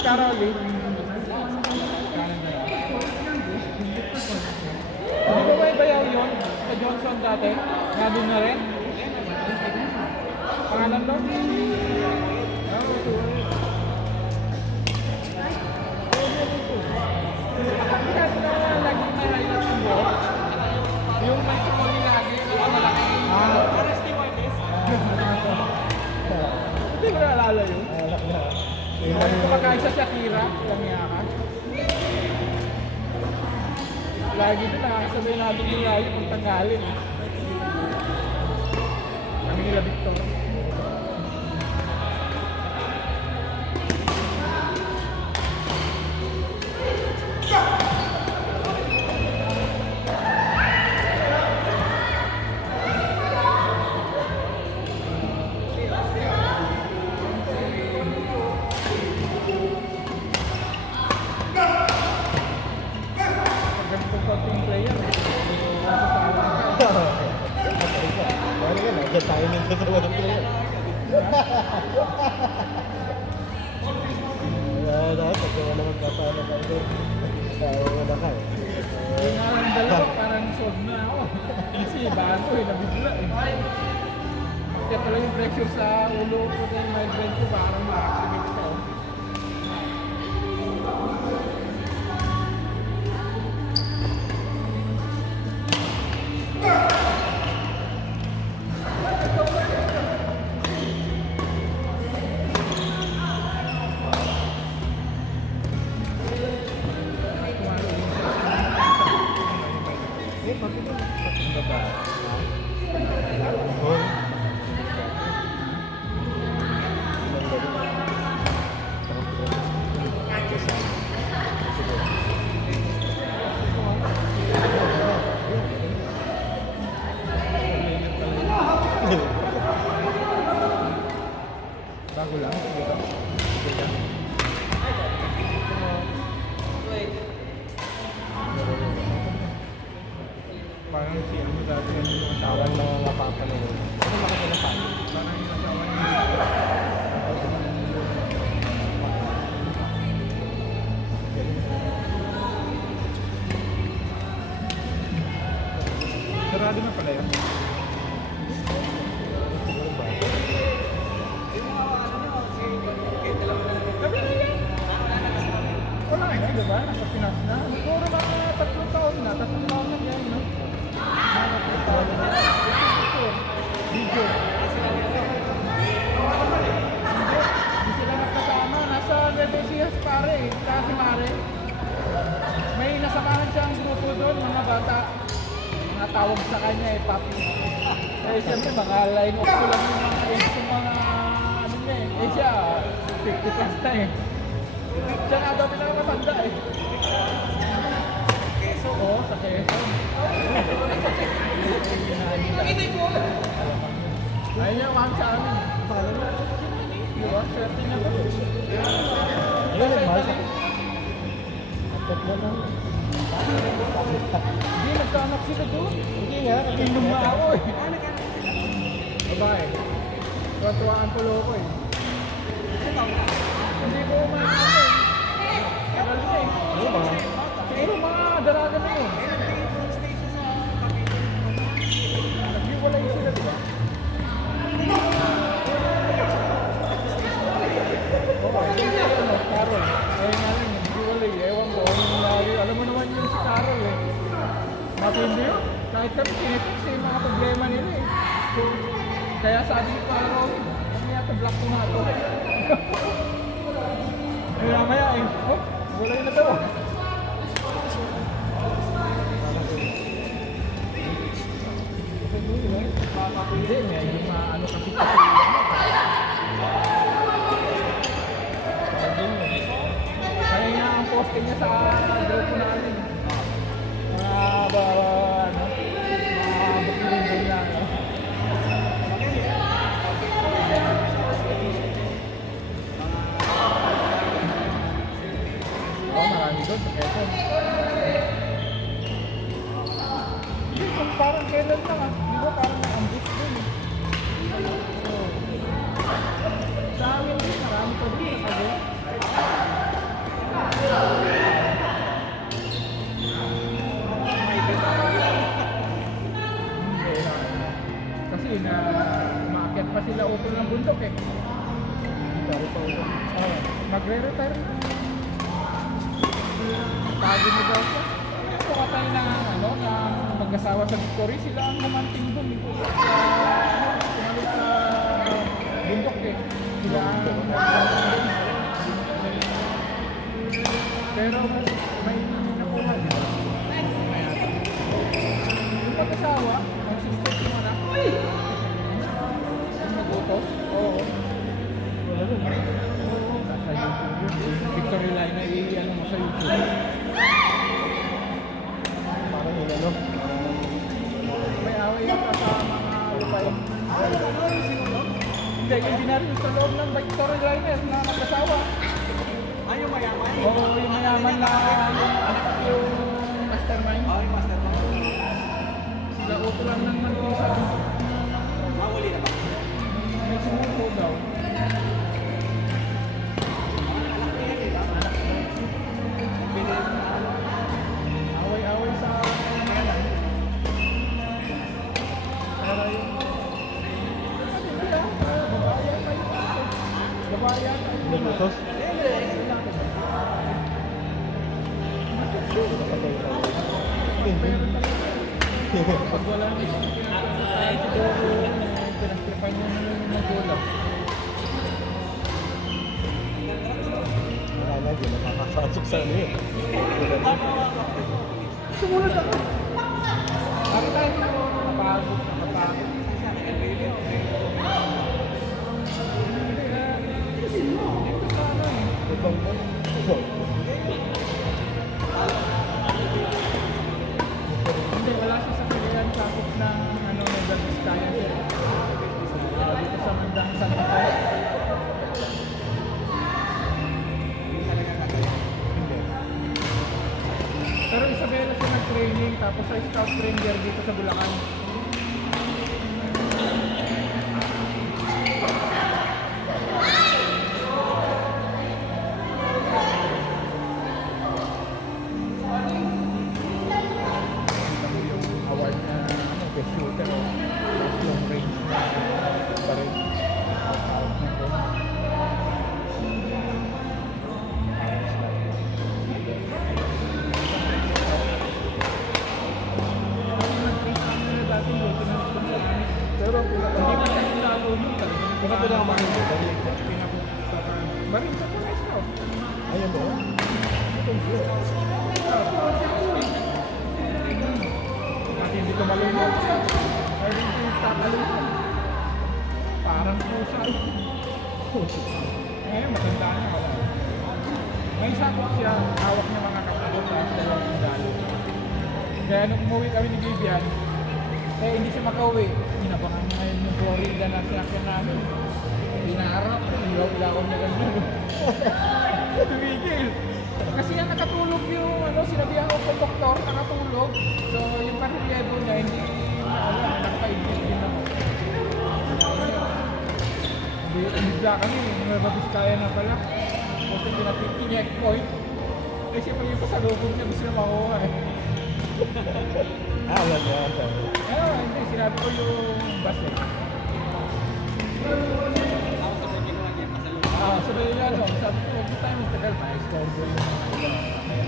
Caroline. Hindi ba may bayaw yun? Sa Johnson dati? Nandun na rin? Pangalan doon? Kahit na laging may highlight ng buhok, yung may tumuli lagi, yung malaki. Hindi ko naalala yun. Kumakain sa Shakira, lamia ka. Lagi din nakakasabay natin yung layo kung tanggalin. Kami nila Victor. Tayo nito sa mga player. Dapat pagkawa naman kapala kayo. Tayo na kayo. Yung nga lang dalawa, parang sold na ako. Kasi bago nabigla Kaya pala yung pressure sa ulo ko na yung migraine ko, parang ma-activate ko. Bago lang, dito. Parang si ano dati yung Tawag na napapanood. Ano makakalapan? parang yung asawa niya. Sarado na pala yun. Wala nga, diba? Nasa Pinas na. Puro mga 3 taon na. 3 taon na yan, no? Video. Hindi sila nagkasama. Nasa Levias pare. Kasi mare. May nasamahan siyang grupo doon, mga bata. Natawag sa kanya papi. Siyempre, mga line up ko lang yung mga age ng mga ano niya siya, 50 plus na Siya nga daw pinakamatanda Oo, sa Quezon. Ayun niya, wang sa amin. Diba? Swerte niya ba? Ayun, nagmahal sa tatlo lang. Hindi, nagkaanak sila doon. Hindi nga, Inom na ako Babae. Tuwa-tuwaan ko loko Hindi ko umaano Tagal na ano ba? Siguro mga dalaga na yun. Naghiwalay sila, diba? Oo, hindi Carol. Ayun nga lang, naghiwalay. Ewan ko, anong lagi. Alam mo naman yun si Carol Matindi yun. Kahit kami sinipix mga problema nila Kaya sabi ni Carol, ano yata black ko nga ito Maya walay na daw. Hindi, may yung ano kasi kaya nga ang posting niya sa grupo namin. Mga bukiling na marami doon sa Quezon. Hindi, kung parang kailan lang di ba parang na-ambit doon Sa amin din, marami pa din sa Quezon. Magre-retire. Pagod na daw siya. Kung tayo na ano, na mag-asawa sa Victory, sila ang humanting doon. Sumalit sa bundok eh. Sila ang pero may nakuha niya. Yung mag-asawa, mag-sister yung anak. Yung nag-utos? Oo. Wala rin. Sa YouTube. Victory Line na i-ano mo sa YouTube. Parang yun ano. May away yata sa mga upay. Hindi, yung binaril sa loob ng Victory Liners na mag-asawa. Ay, yung mayaman. Oo, yung mayaman na yung mastermind. Ay, mastermind. Sila uto lang ng manisa. Mawali na ba? May sumuko daw. Anak niya yan, di ba? Away-away sa mayaman. Pero yung... Babayan tayo. Babayan tayo. Nalutos? Pag wala na tayo siguro pinagtripan niya ng magulang. Wala na, di nakakasasok sa ano yun. Sumunod ako. Ako tayo napagod. Ibang mo. Hindi, wala siya sa kagayan sakop ng ano, Nueva Vizcaya. Dito sa Mandang Santa Fe. Pero Isabela siya nag-training, tapos sa scout ranger dito sa Bulacan. Yung award na ano, best shooter, tapos yung range na parang out na ko. Pero hindi pa tayo lalo nito. Ano ba lang makikita? Marin sa Paris ko. Ayun ba? At hindi ko malunod. Ay, hindi ko tatalunod. Parang pusa. Ngayon, matanda na wala. May sakot siya, hawak niya mga kapatid at dalawang sundalo. Kaya nung umuwi kami ni Vivian, eh hindi siya makauwi. Inabangan niya ngayon yung Florida na sinakyan namin. Pinaharap, ilaw-ilaw niya ganun. Tumigil. Kasi yan nakatulog yung ano, sinabihan ko po doktor, nakatulog. So yung parilyedo niya, hindi nakapaigil din naman. Hindi kami, Nueva Vizcaya na pala. Kasi pinapin-checkpoint. Eh siyempre yung pasalubong niya gusto na makuha eh. Ah, wala yan. Hindi, sinabi ko yung bus eh. Ako sa project ko lang yan, pasalubong. Sabi nila ano, sabi ko, huwag tayo magtagal, ma-estorbo yung mga ilang sakaya.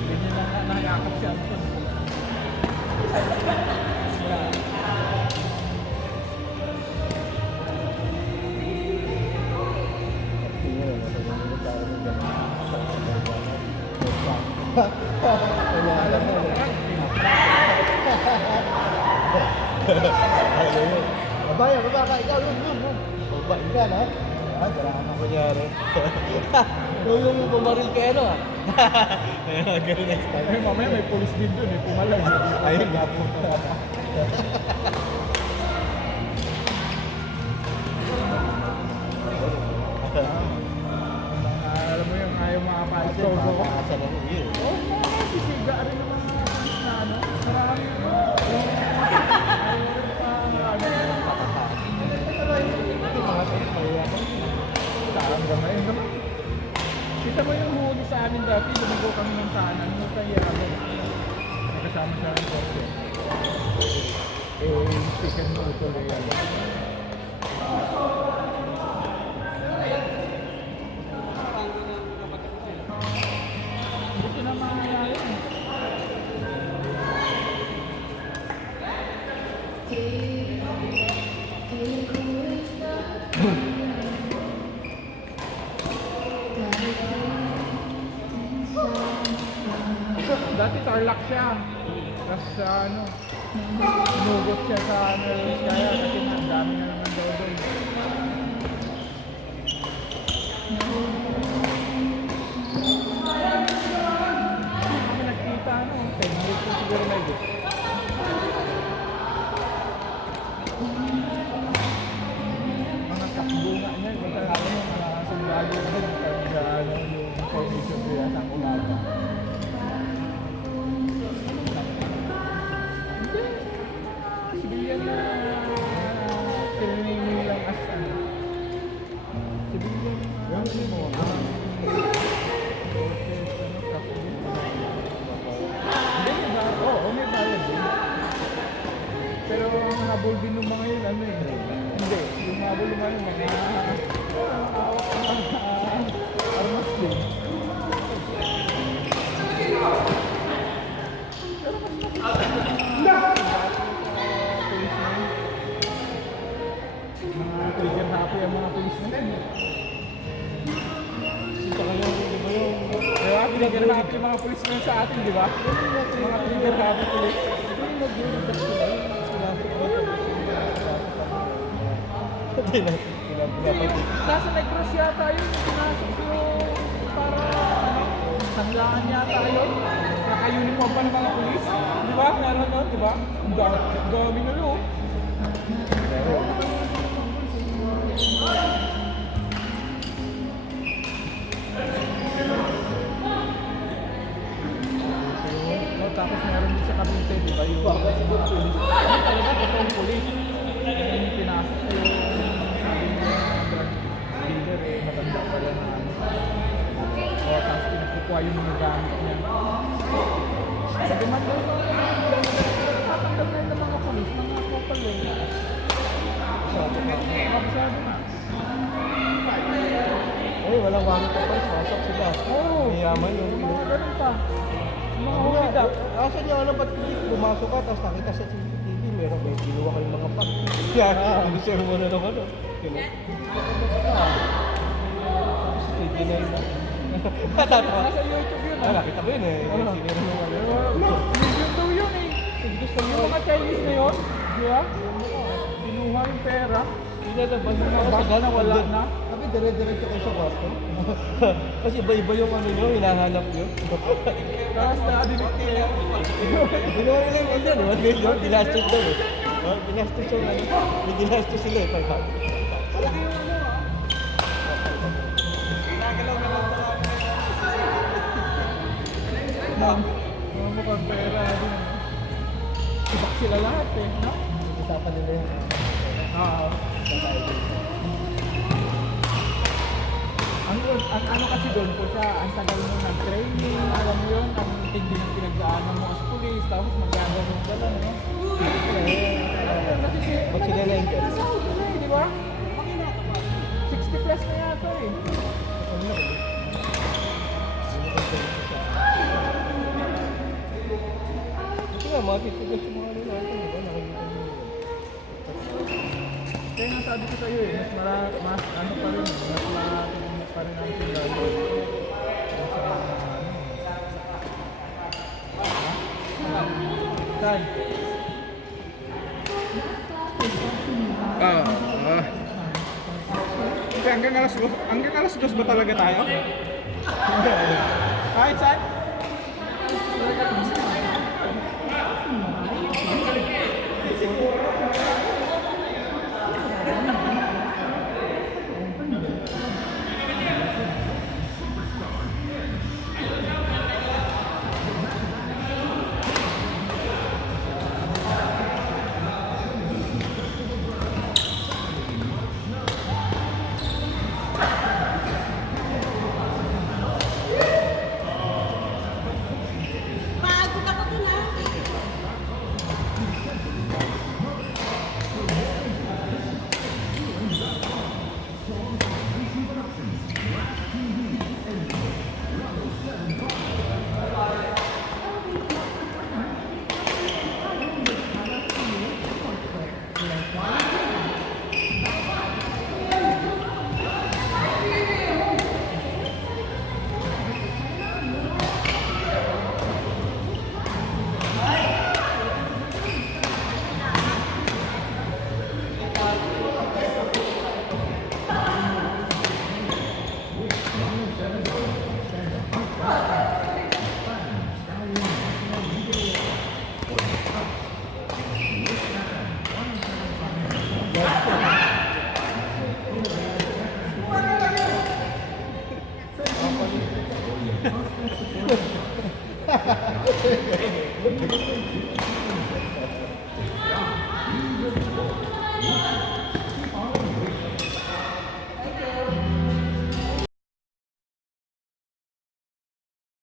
Hindi niya na nakayakap siya. Wala. Alam mo, Babaya, baba ka, ikaw, yun. Babae ka na. Ah, wala ka kunyari. Yung bumaril ka ano ah. Ganun next time. eh, mamaya may pulis din dun eh, pumalag. Ayun nga po. Alam mo yung ayaw makapag-estorbo ko. Makakasa na rin yun. Oo, sisiga rin yung mga fans na ano. Marami yung ayaw rin pa ano. Ito mga tayo, mayayaman. Hanggang ngayon naman. Kita mo yung huli sa amin dati, lumigo kami ng tanan, yung kayabo. Nakasama sa amin kotse. Chicken mo tuloy yan. dati Tarlac siya. Tapos sa ano, sinugot siya sa Nueva Vizcaya kasi nga, ang dami na naman daw doon. Kami nagkita, ano, 10 minutes na siguro na ito. Mga takbo nga niya, basta alam mo, mga sundalo din, kaya ano, yung formation nila sa umaga. Hindi, civilian na pinaningin lang as ano. Civilian na ano mo, protest, ano, takbo. Hindi, may bayad. Oo, may bayad din. Pero ang habol din ng mga yun, ano eh. Hindi, yung habol ng mga armas din. Mga trigger happy ang mga pulis na yun. Ito kayo, di ba yung... Kaya trigger happy yung mga pulis na yun sa atin, di ba? Mga trigger happy pulis. Nasa Negros yata yun, pinasok yung para ano, sanglaan yata yun. Naka-uniform pa ng mga pulis. Di ba? Meron nun, di ba? Ang dami na yun. No, tapos meron din sa Cavite, di ba? Yung pulis. Talaga, totoong pulis. Yung pinasok ko yung sabi mo na drug dealer eh, matanda pala na ano. O, tapos pinakukuha yung mga gamit niya. Sabi man daw, tatanggal na yun ng mga pulis, mga kopal eh. Kabisado na. Ay, walang warrant pa pala, sasok sila. Oo, Mayaman yung mga ganun pa. Mga hold up. Asan yung ano, ba't pumasok ka, tapos nakita sa CCTV, meron, may kinuha kayong mga pack. Yan, ano mo na ng ano. CCTV na yun. Tatawa. Nasa YouTube yun. Ah, nakita ko yun eh. Sinira mo ano. Medium daw yun eh. Yung mga Chinese na yun, di ba? Kinuha yung pera. Pinalabas mo Mga bag na wala na. Sabi, dire-diretso kayo sa kwarto. Kasi iba-iba yung ano nyo, hinahanap nyo. Tapos na-delete niya. Ginawa nila yung ano, 1 million, ginastos daw eh. Ginastos yung ano, may ginastos sila eh, pagka. Mga mukhang pera din. Ibak sila lahat eh, no? Usapan nila yun. Oo. Ang ano kasi doon po siya, ang tagal mo nag-training, alam mo yun, ang tindi ng pinagdaanan mo as police, tapos magagawin ka lang, no? Ba't sila na-engage? Nasa Saudi na eh, di ba? 60 plus na yata eh. Ito nga, mga titigas yung mga ano natin, di ba? Nakikita nyo yun. Kaya nga sabi ko sa'yo eh, mas ano pa rin, mas marami pa rin ang sundalo. Saan? Hanggang alas 2 ba talaga tayo? Kahit saan?